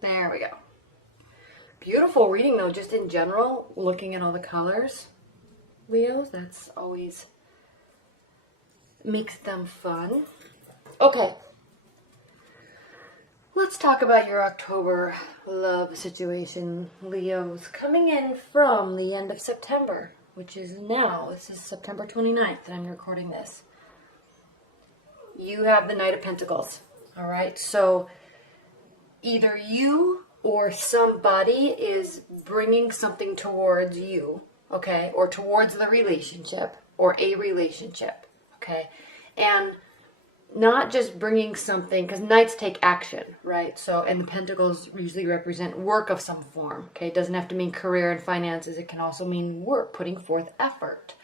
There we go. Beautiful reading though, just in general, looking at all the colors, Leos, that's always makes them fun. Okay, let's talk about your October love situation, Leos, coming in from the end of September, which is now. This is September 29th that I'm recording this. You have the Knight of Pentacles, all right? So either you or somebody is bringing something towards you, okay, or towards the relationship or a relationship, okay, and not just bringing something, because knights take action, right? So, and the pentacles usually represent work of some form, okay? It doesn't have to mean career and finances. It can also mean work, putting forth effort.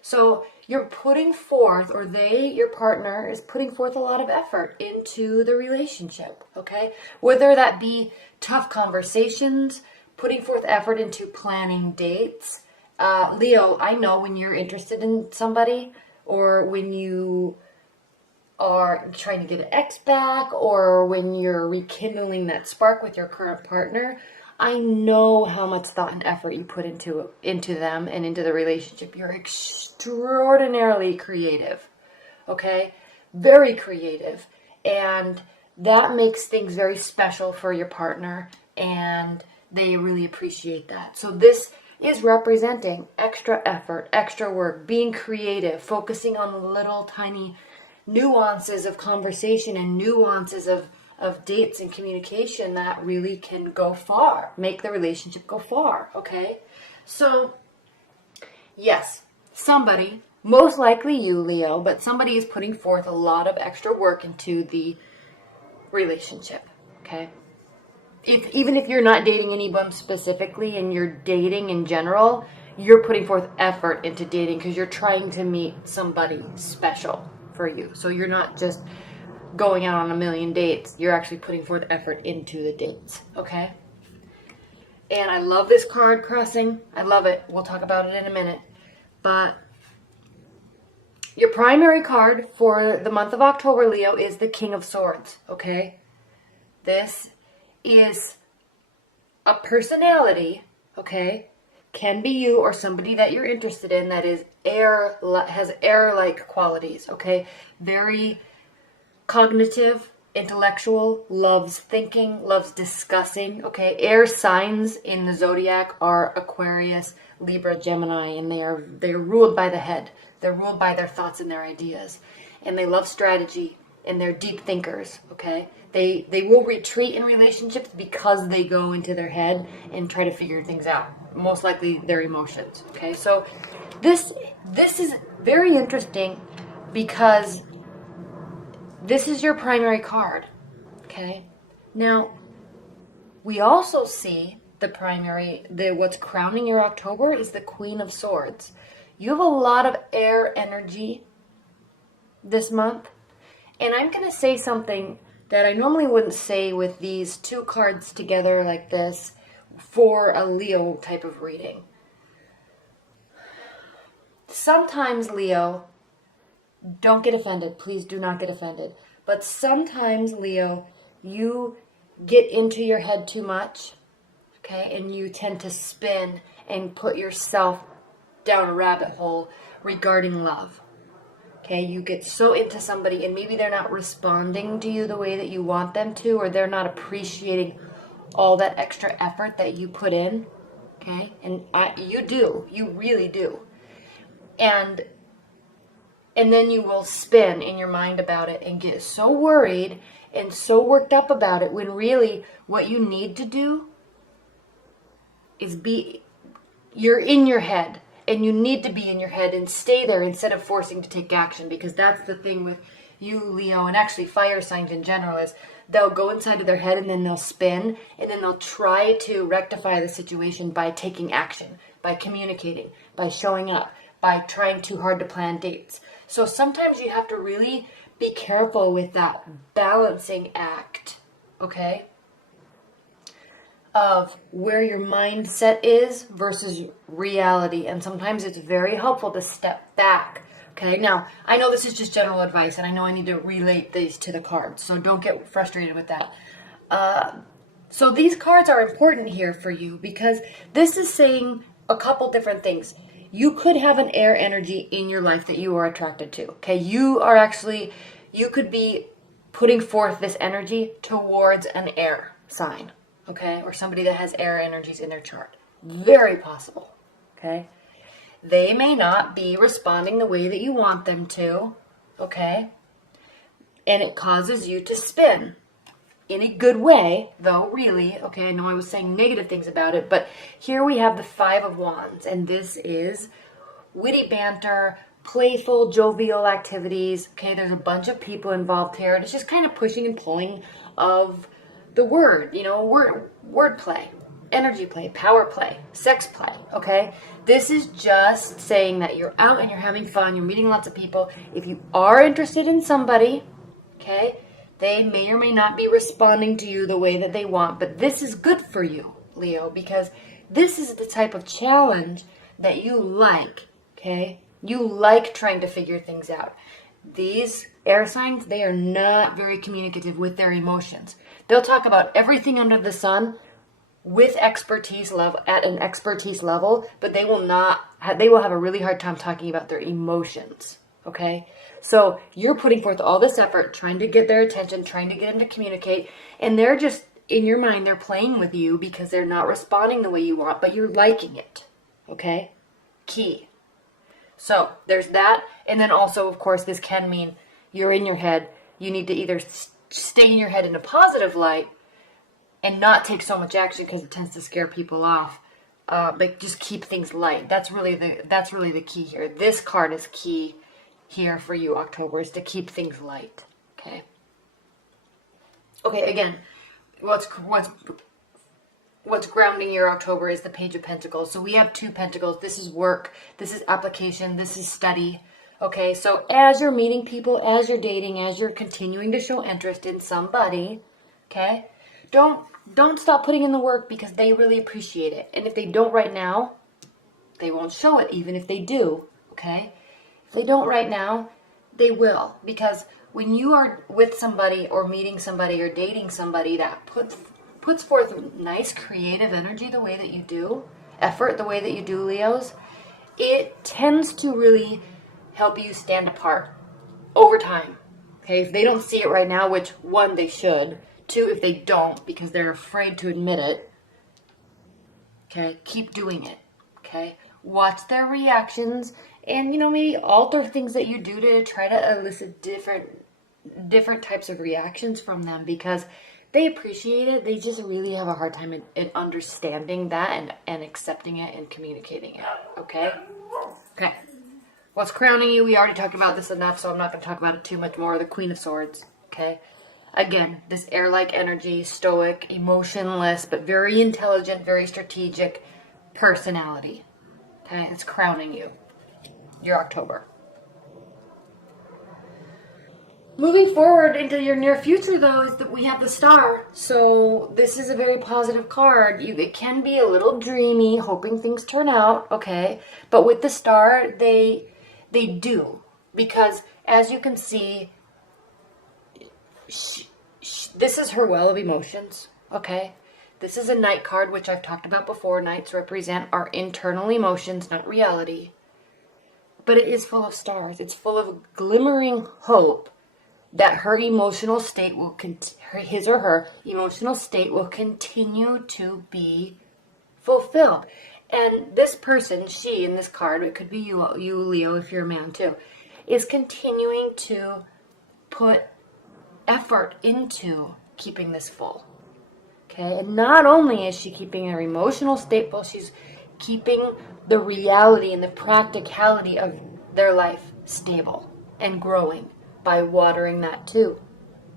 So you're putting forth, or your partner is putting forth a lot of effort into the relationship, okay? Whether that be tough conversations, putting forth effort into planning dates. Leo, I know when you're interested in somebody, or when you are trying to get an ex back, or when you're rekindling that spark with your current partner, I know how much thought and effort you put into them and into the relationship. You're extraordinarily creative, okay? Very creative. And that makes things very special for your partner, and they really appreciate that. So this is representing extra effort, extra work, being creative, focusing on little tiny nuances of conversation and nuances of dates and communication that really can go far, make the relationship go far, okay? So, yes, somebody, most likely you, Leo, but somebody is putting forth a lot of extra work into the relationship, okay? Even if you're not dating anyone specifically and you're dating in general, you're putting forth effort into dating because you're trying to meet somebody special for you. So you're not just going out on a million dates. You're actually putting forth effort into the dates, okay? And I love this card crossing. I love it. We'll talk about it in a minute. But your primary card for the month of October, Leo, is the King of Swords, okay? This is a personality, okay? Can be you or somebody that you're interested in that is has air-like qualities, okay? Very cognitive, intellectual, loves thinking, loves discussing, okay? Air signs in the zodiac are Aquarius, Libra, Gemini, and they're ruled by the head. They're ruled by their thoughts and their ideas. And they love strategy, and they're deep thinkers, okay? They will retreat in relationships because they go into their head and try to figure things out. Most likely their emotions, okay? So this is very interesting because this is your primary card, okay? Now, we also see what's crowning your October is the Queen of Swords. You have a lot of air energy this month, and I'm going to say something that I normally wouldn't say with these two cards together like this for a Leo type of reading. Sometimes, Leo, don't get offended. Please do not get offended. But sometimes, Leo, you get into your head too much, okay? And you tend to spin and put yourself down a rabbit hole regarding love. Okay, you get so into somebody and maybe they're not responding to you the way that you want them to, or they're not appreciating all that extra effort that you put in, okay? And you do. You really do. And then you will spin in your mind about it and get so worried and so worked up about it when really what you need to do is you're in your head. And you need to be in your head and stay there instead of forcing to take action, because that's the thing with you, Leo, and actually fire signs in general is they'll go inside of their head and then they'll spin and then they'll try to rectify the situation by taking action, by communicating, by showing up, by trying too hard to plan dates. So sometimes you have to really be careful with that balancing act, okay? Of where your mindset is versus reality. And sometimes it's very helpful to step back. Okay, now I know this is just general advice and I know I need to relate these to the cards, so don't get frustrated with that. So these cards are important here for you because this is saying a couple different things. You could have an air energy in your life that you are attracted to. Okay, you could be putting forth this energy towards an air sign. Okay, or somebody that has air energies in their chart. Very possible. Okay, they may not be responding the way that you want them to. Okay, and it causes you to spin. In a good way, though, really. Okay, I know I was saying negative things about it, but here we have the Five of Wands, and this is witty banter, playful, jovial activities. Okay, there's a bunch of people involved here, and it's just kind of pushing and pulling of the word, word play, energy play, power play, sex play. Okay, this is just saying that you're out and you're having fun, you're meeting lots of people. If you are interested in somebody, okay, they may or may not be responding to you the way that they want, but this is good for you, Leo, because this is the type of challenge that you like, okay? You like trying to figure things out. These air signs, they are not very communicative with their emotions. They'll talk about everything under the sun with expertise level, at an expertise level, but they will have a really hard time talking about their emotions, okay? So you're putting forth all this effort, trying to get their attention, trying to get them to communicate, and they're just, in your mind, they're playing with you because they're not responding the way you want, but you're liking it, okay? Key. So there's that, and then also, of course, this can mean you're in your head. You need to either stay in your head in a positive light and not take so much action because it tends to scare people off, but just keep things light. That's really the key here. This card is key here for you, October, is to keep things light. Okay, again, what's grounding your October is the Page of Pentacles. So we have 2 pentacles. This is work, this is application, this is study. Okay, so as you're meeting people, as you're dating, as you're continuing to show interest in somebody, okay, don't stop putting in the work because they really appreciate it. And if they don't right now, they won't show it, even if they do. Okay, if they don't right now, they will, because when you are with somebody or meeting somebody or dating somebody that puts forth nice creative energy the way that you do, effort the way that you do, Leos, it tends to really help you stand apart over time. Okay, if they don't see it right now, which 1, they should. 2, if they don't, because they're afraid to admit it, okay, keep doing it. Okay, watch their reactions, and maybe alter things that you do to try to elicit different types of reactions from them, because they appreciate it. They just really have a hard time in understanding that and accepting it and communicating it. Okay. What's crowning you? We already talked about this enough, so I'm not going to talk about it too much more. The Queen of Swords. Okay. Again, this air-like energy, stoic, emotionless, but very intelligent, very strategic personality. Okay, it's crowning you. Your October. Moving forward into your near future, though, is that we have the Star. So this is a very positive card. It can be a little dreamy, hoping things turn out, okay? But with the Star, they do. Because, as you can see, this is her well of emotions, okay? This is a Knight card, which I've talked about before. Knights represent our internal emotions, not reality. But it is full of stars. It's full of glimmering hope that her emotional state will his or her emotional state will continue to be fulfilled. And this person, she in this card, it could be you Leo, if you're a man too, is continuing to put effort into keeping this full. Okay, and not only is she keeping her emotional state full, she's keeping the reality and the practicality of their life stable and growing by watering that too.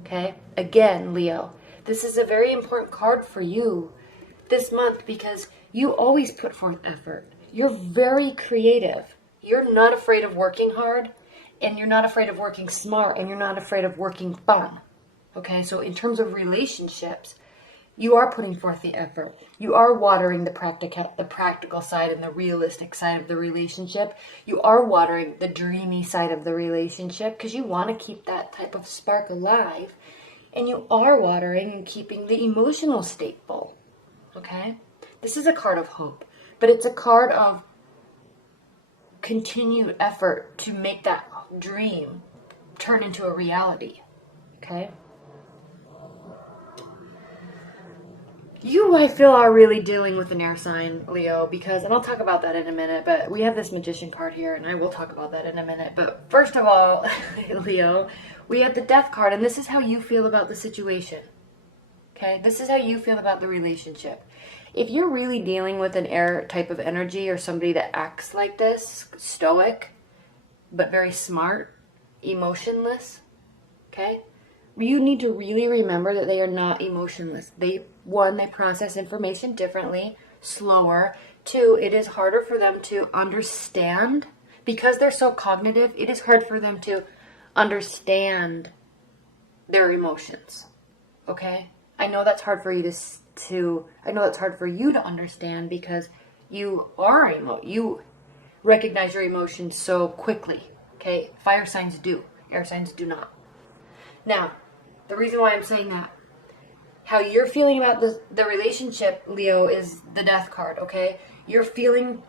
Okay, again, Leo, this is a very important card for you this month because you always put forth effort. You're very creative. You're not afraid of working hard, and you're not afraid of working smart, and you're not afraid of working fun. Okay, so in terms of relationships, you are putting forth the effort. You are watering the practical side and the realistic side of the relationship. You are watering the dreamy side of the relationship because you want to keep that type of spark alive, And you are watering and keeping the emotional state full. Okay? This is a card of hope, but it's a card of continued effort to make that dream turn into a reality. Okay? You, I feel, are really dealing with an air sign, Leo, because, and I'll talk about that in a minute, but we have this Magician card here, and I will talk about that in a minute. But first of all, Leo, we have the Death card, and this is how you feel about the situation. Okay? This is how you feel about the relationship. If you're really dealing with an air type of energy or somebody that acts like this, stoic, but very smart, emotionless, okay? You need to really remember that they are not emotionless. They process information differently, slower. Two, it is harder for them to understand. Because they're so cognitive, it is hard for them to understand their emotions. Okay? I know that's hard for you I know that's hard for you to understand because you recognize your emotions so quickly. Okay? Fire signs do. Air signs do not. Now, the reason why I'm saying that, how you're feeling about the relationship, Leo, is the Death card, okay? You're feeling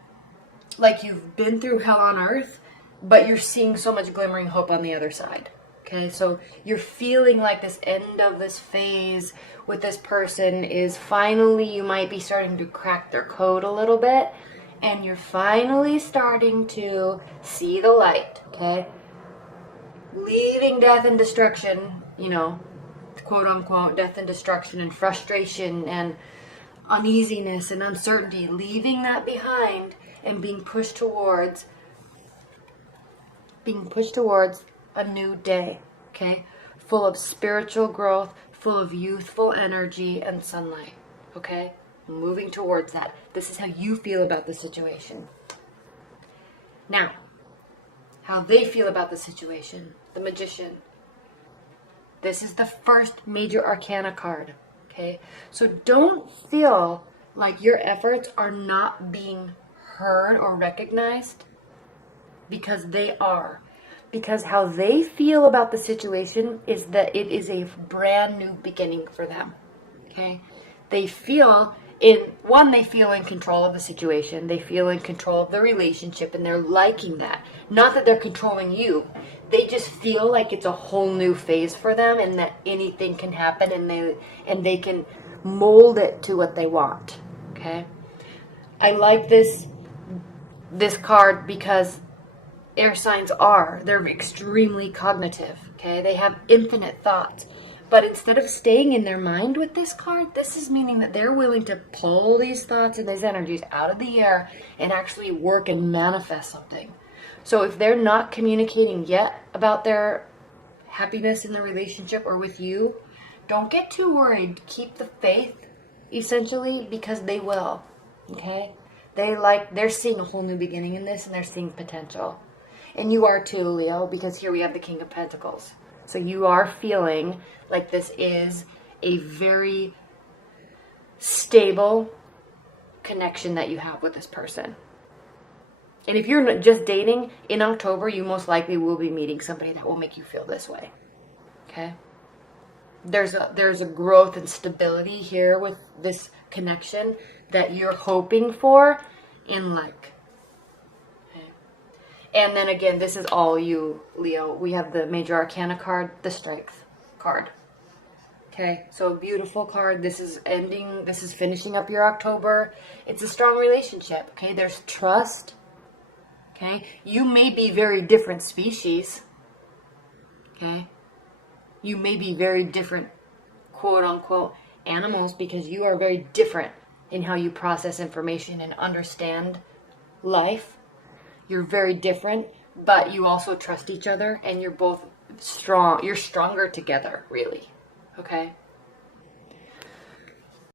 like you've been through hell on earth, but you're seeing so much glimmering hope on the other side, okay? So you're feeling like this end of this phase with this person is finally, you might be starting to crack their code a little bit, and you're finally starting to see the light, okay? Leaving death and destruction, quote unquote, death and destruction and frustration and uneasiness and uncertainty, leaving that behind and being pushed towards a new day, okay? Full of spiritual growth, full of youthful energy and sunlight, okay? Moving towards that. This is how you feel about the situation. Now, how they feel about the situation, the Magician. This is the first major arcana card, okay? So don't feel like your efforts are not being heard or recognized, because they are. Because how they feel about the situation is that it is a brand new beginning for them, okay? They feel they feel in control of the situation. They feel in control of the relationship, and they're liking that. Not that they're controlling you. They just feel like it's a whole new phase for them, and that anything can happen, and they can mold it to what they want. Okay? I like this card because air signs they're extremely cognitive. Okay? They have infinite thoughts. But instead of staying in their mind with this card, this is meaning that they're willing to pull these thoughts and these energies out of the air and actually work and manifest something. So if they're not communicating yet about their happiness in the relationship or with you, don't get too worried. Keep the faith, essentially, because they will. Okay? They're seeing a whole new beginning in this, and they're seeing potential. And you are too, Leo, because here we have the King of Pentacles. So you are feeling like this is a very stable connection that you have with this person. And if you're just dating, in October, you most likely will be meeting somebody that will make you feel this way. Okay? There's a growth and stability here with this connection that you're hoping for in like. And then again, this is all you, Leo. We have the Major Arcana card, the Strength card. Okay, so a beautiful card. This is finishing up your October. It's a strong relationship, okay? There's trust, okay? You may be very different species, okay? You may be very different, quote unquote, animals, because you are very different in how you process information and understand life. You're very different, but you also trust each other, and you're both strong. You're stronger together, really. Okay?